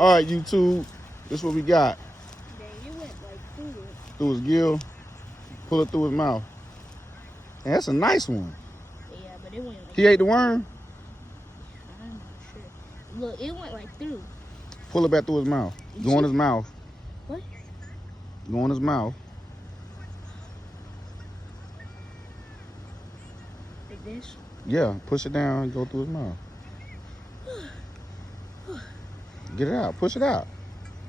All right, YouTube. This is what we got. Dang, it went like through it. Through his gill. Pull it through his mouth. And that's a nice one. Yeah, but it went like He ate the worm? I'm not sure. Look, it went like through. Pull it back through his mouth. Go in his mouth. What? Go in his mouth. Like this? Yeah, push it down and go through his mouth. Get it out. Push it out.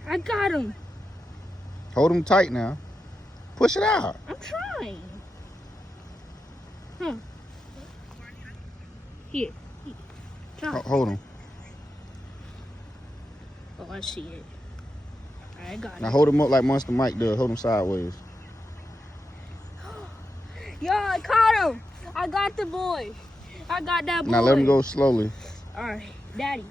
I got him. Hold him tight now. Push it out. I'm trying. Huh. Here. Try. Hold him. Oh, I see it. I got it. Now hold him up like Monster Mike does. Hold him sideways. Yo, I caught him. I got the boy. I got that boy. Now let him go slowly. All right, Daddy.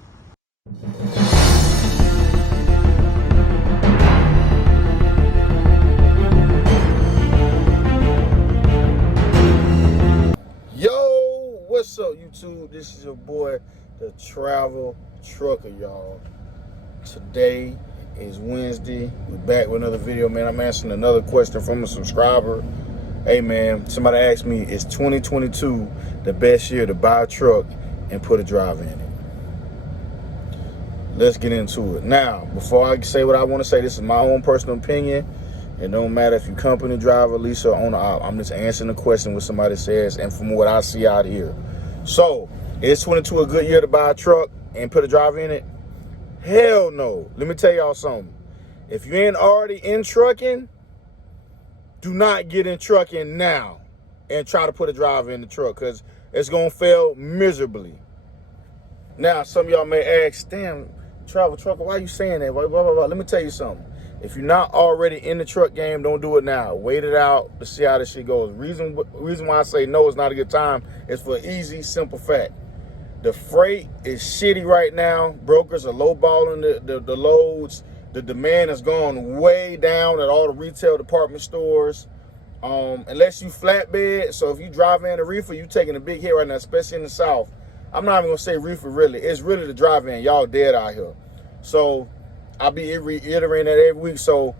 Yo, what's up, YouTube? This is your boy, the Travel Trucker, y'all. Today is Wednesday. We're back with another video, man. I'm answering another question from a subscriber. Hey, man, somebody asked me, is 2022 the best year to buy a truck and put a driver in it? Let's get into it. Now, before I say what I want to say, this is my own personal opinion. It don't matter if you company driver, lease, or owner op. I'm just answering the question what somebody says and from what I see out here. So, is 22 a good year to buy a truck and put a driver in it? Hell no. Let me tell y'all something. If you ain't already in trucking, do not get in trucking now and try to put a driver in the truck because it's going to fail miserably. Now, some of y'all may ask, damn, Travel Trucker, why are you saying that? Blah, blah, blah, blah. Let me tell you something. If you're not already in the truck game, don't do it now. Wait it out to see how this shit goes. Reason why I say no, it's not a good time is for easy, simple fact. The freight is shitty right now. Brokers are lowballing the loads. The demand has gone way down at all the retail department stores. Unless you flatbed, so if you drive in a reefer, you taking a big hit right now, especially in the South. I'm not even gonna say reefer really. It's really the drive in. Y'all dead out here. So I'll be reiterating that every week. So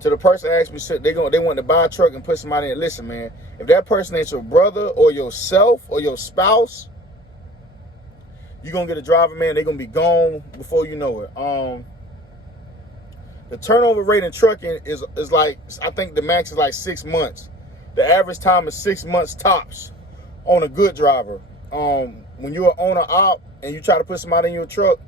to the person asked me, they want to buy a truck and put somebody in. Listen, man, if that person ain't your brother or yourself or your spouse, you're gonna get a driver, man. They're gonna be gone before you know it. The turnover rate in trucking is like, I think the max is like 6 months. The average time is 6 months tops on a good driver. When you're an owner op and you try to put somebody in your truck,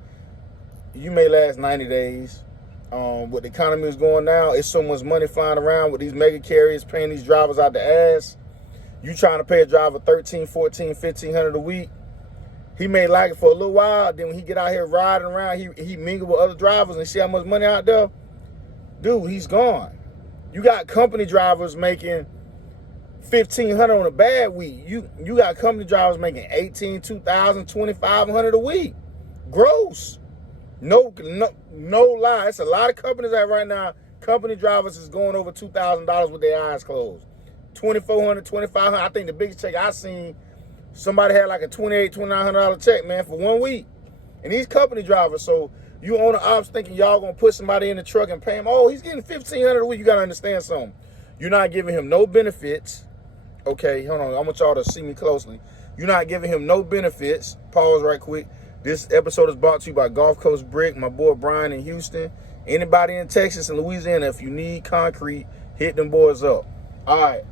you may last 90 days. What the economy is going now, it's so much money flying around with these mega carriers paying these drivers out the ass. You trying to pay a driver $1,300, $1,400, $1,500 a week. He may like it for a little while. Then when he get out here riding around, he mingle with other drivers and see how much money out there. Dude, he's gone. You got company drivers making $1,500 on a bad week. You got company drivers making $18,000, $2,000, $2,500 a week. Gross. No lie. It's a lot of companies out right now. Company drivers is going over $2,000 with their eyes closed. $2,400, $2,500. I think the biggest check I seen, somebody had like a $2,800, $2,900 check, man, for 1 week. And these company drivers, so you own the ops thinking y'all gonna put somebody in the truck and pay him, oh, he's getting $1,500 a week. You gotta understand something. You're not giving him no benefits. Okay, hold on. I want y'all to see me closely. You're not giving him no benefits. Pause right quick. This episode is brought to you by Gulf Coast Brick, my boy Brian in Houston. Anybody in Texas and Louisiana, if you need concrete, hit them boys up. All right.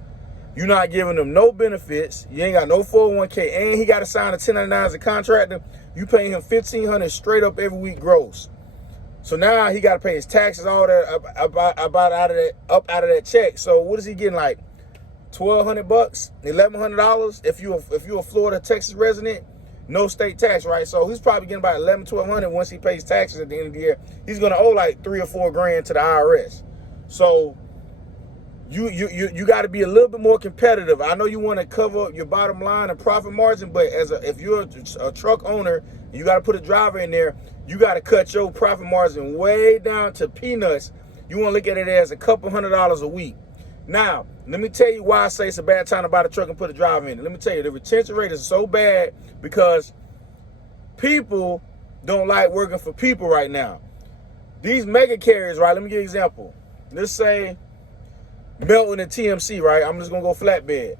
You're not giving them no benefits. You ain't got no 401k. And he got to sign a 1099 as a contractor. You paying him $1,500 straight up every week gross. So now he got to pay his taxes, all that up out of that check. So what is he getting, like $1,200, $1,100 if you're a Florida, Texas resident? No state tax, right? So he's probably getting about $1,100, $1,200 once he pays taxes at the end of the year. He's gonna owe like $3 or $4 grand to the IRS. So you got to be a little bit more competitive. I know you want to cover your bottom line and profit margin, but if you're a truck owner, and you got to put a driver in there, you got to cut your profit margin way down to peanuts. You want to look at it as a couple $100 a week. Now, let me tell you why I say it's a bad time to buy the truck and put a driver in it. Let me tell you, the retention rate is so bad because people don't like working for people right now. These mega carriers, right? Let me give you an example. Let's say Melton and TMC, right? I'm just gonna go flatbed.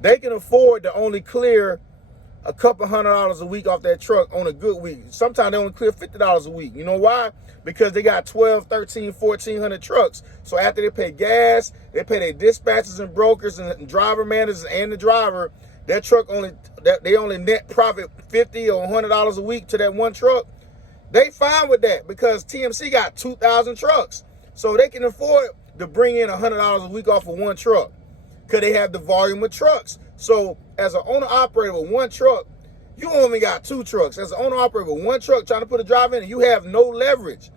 They can afford to only clear a couple $100 a week off that truck on a good week. Sometimes they only clear $50 a week. You know why? Because they got 12, 13, 1,400 trucks. So after they pay gas, they pay their dispatchers and brokers and driver managers and the driver, that truck they only net profit $50 or $100 a week to that one truck. They fine with that because TMC got 2,000 trucks. So they can afford to bring in $100 a week off of one truck because they have the volume of trucks. So as an owner-operator with one truck, you only got 2 trucks. As an owner-operator with one truck trying to put a driver in, you have no leverage.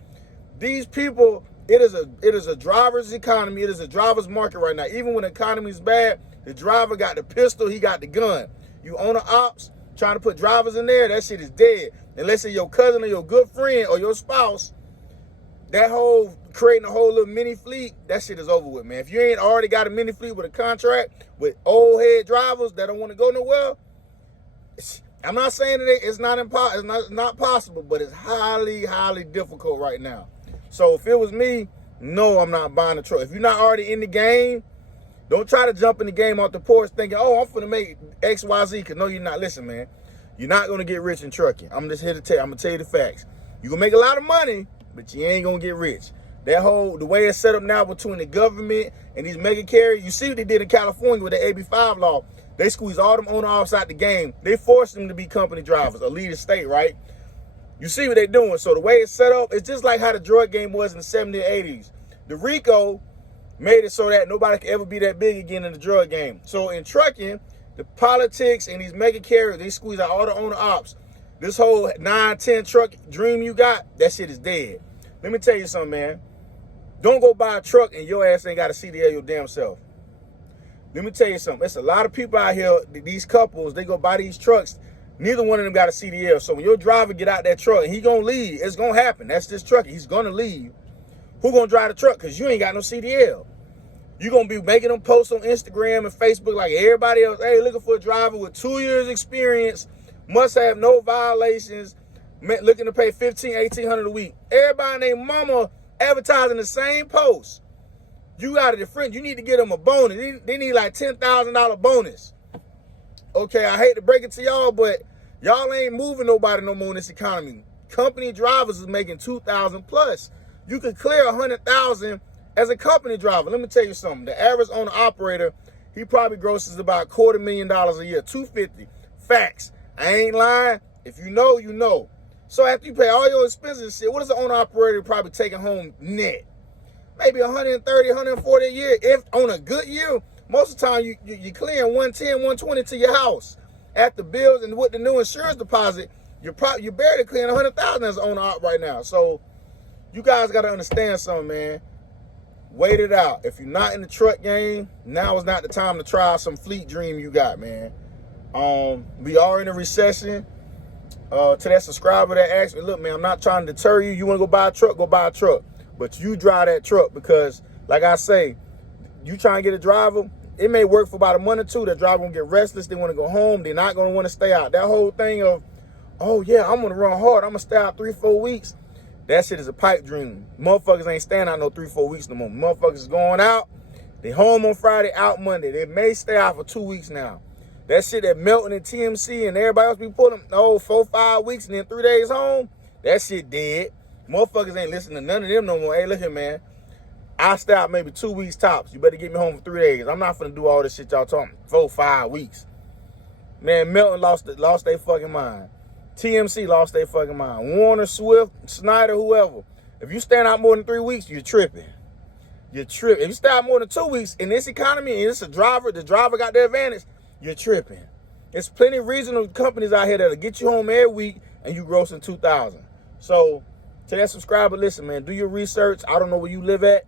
These people, it is a driver's economy. It is a driver's market right now. Even when the economy is bad, the driver got the pistol, he got the gun. You own ops trying to put drivers in there, that shit is dead. Unless it's your cousin or your good friend or your spouse, that whole creating a whole little mini fleet, that shit is over with, man. If you ain't already got a mini fleet with a contract with old head drivers that don't want to go nowhere, I'm not saying that it's not possible, but it's highly, highly difficult right now. So if it was me, no, I'm not buying a truck. If you're not already in the game, don't try to jump in the game off the porch thinking, oh, I'm finna make X, Y, Z, because no, you're not. Listen, man, you're not going to get rich in trucking. I'm just here to tell you. I'm going to tell you the facts. You're going to make a lot of money, but you ain't going to get rich. The way it's set up now between the government and these mega carriers, you see what they did in California with the AB5 law. They squeezed all them owner-ops out the game. They forced them to be company drivers, a leader state, right? You see what they're doing. So the way it's set up, it's just like how the drug game was in the 70s and 80s. The RICO made it so that nobody could ever be that big again in the drug game. So in trucking, the politics and these mega carriers, they squeeze out all the owner-ops. This whole 9, 10 truck dream you got, that shit is dead. Let me tell you something, man. Don't go buy a truck and your ass ain't got a CDL your damn self. Let me tell you something. There's a lot of people out here, these couples, they go buy these trucks. Neither one of them got a CDL. So when your driver get out that truck and he gonna leave, it's gonna happen. That's this truck. He's gonna leave. Who gonna drive the truck? Because you ain't got no CDL. You gonna be making them posts on Instagram and Facebook like everybody else. Hey, looking for a driver with 2 years experience, must have no violations, looking to pay $1,500, $1,800 a week. Everybody and their mama advertising the same post. You got a different, you need to get them a bonus. They need like $10,000 bonus. Okay, I hate to break it to y'all, but y'all ain't moving nobody no more in this economy. Company drivers is making $2,000 plus. You could clear $100,000 as a company driver. Let me tell you something. The average owner operator, he probably grosses about $250,000 a year, $250,000. Facts. I ain't lying. If you know, you know. So after you pay all your expenses and shit, what is the owner operator probably taking home net? Maybe $130,000, $140,000 a year. If on a good year, most of the time you clearing $110,000, $120,000 to your house. After bills and with the new insurance deposit, you're barely clearing $100,000 as an owner op right now. So you guys got to understand something, man. Wait it out. If you're not in the truck game, now is not the time to try some fleet dream you got, man. We are in a recession. To that subscriber that asked me, look, man, I'm not trying to deter you. You want to go buy a truck, go buy a truck. But you drive that truck because, like I say, you trying to get a driver, it may work for about a month or two. That driver going to get restless. They want to go home. They're not going to want to stay out. That whole thing of, oh, yeah, I'm going to run hard. I'm going to stay out 3-4 weeks. That shit is a pipe dream. Motherfuckers ain't staying out no 3-4 weeks no more. Motherfuckers is going out. They home on Friday, out Monday. They may stay out for 2 weeks now. That shit that Melton and TMC and everybody else be pulling 4-5 weeks and then 3 days home, that shit dead. Motherfuckers ain't listening to none of them no more. Hey, look here, man. I stay out maybe 2 weeks tops. You better get me home for 3 days. I'm not finna do all this shit y'all talking 4-5 weeks. Man, Melton lost their fucking mind. TMC lost their fucking mind. Warner, Swift, Snyder, whoever. If you stand out more than 3 weeks, you're tripping. You're tripping. If you stay out more than 2 weeks in this economy and it's the driver got the advantage, you're tripping. There's plenty of regional companies out here that'll get you home every week and you grossing $2,000. So to that subscriber, listen, man, do your research. I don't know where you live at.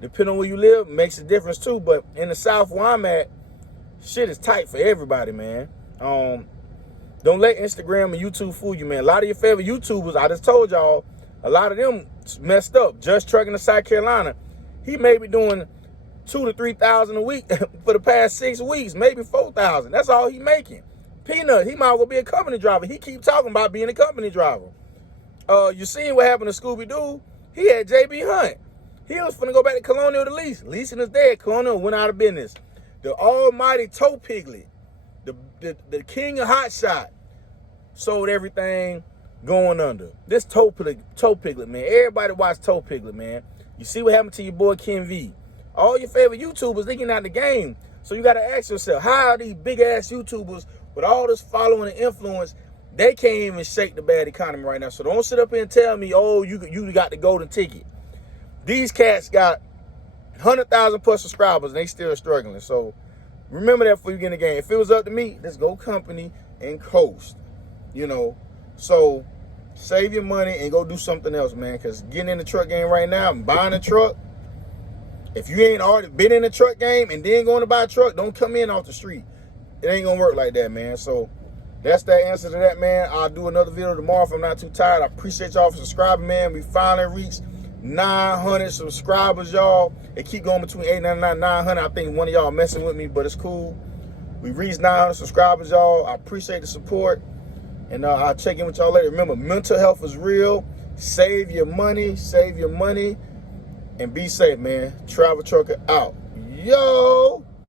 Depending on where you live, makes a difference too. But in the South where I'm at, shit is tight for everybody, man. Don't let Instagram and YouTube fool you, man. A lot of your favorite YouTubers, I just told y'all, a lot of them messed up. Just Trucking to South Carolina, he may be doing $2,000 to $3,000 a week for the past 6 weeks, maybe $4,000. That's all he making. Peanut, he might as well be a company driver. He keep talking about being a company driver. You seen what happened to Scooby-Doo? He had J.B. Hunt. He was finna go back to Colonial to lease. Leasing is dead. Colonial went out of business. The almighty Toe Piglet, the king of Hot Shot, sold everything going under. This Toe Piglet, man. Everybody watch Toe Piglet, man. You see what happened to your boy Ken V. All your favorite YouTubers, they getting out the game. So you got to ask yourself, how are these big-ass YouTubers with all this following and influence, they can't even shake the bad economy right now. So don't sit up here and tell me, oh, you got the golden ticket. These cats got 100,000 plus subscribers, and they still struggling. So remember that before you get in the game. If it was up to me, let's go company and coast. So save your money and go do something else, man. Because getting in the truck game right now and buying a truck, if you ain't already been in the truck game and then going to buy a truck, don't come in off the street. It ain't going to work like that, man. So that's that answer to that, man. I'll do another video tomorrow if I'm not too tired. I appreciate y'all for subscribing, man. We finally reached 900 subscribers, y'all. It keep going between 899 and 900. I think one of y'all messing with me, but it's cool. We reached 900 subscribers, y'all. I appreciate the support. And I'll check in with y'all later. Remember, mental health is real. Save your money, and be safe, man. Travel Trucker out. Yo!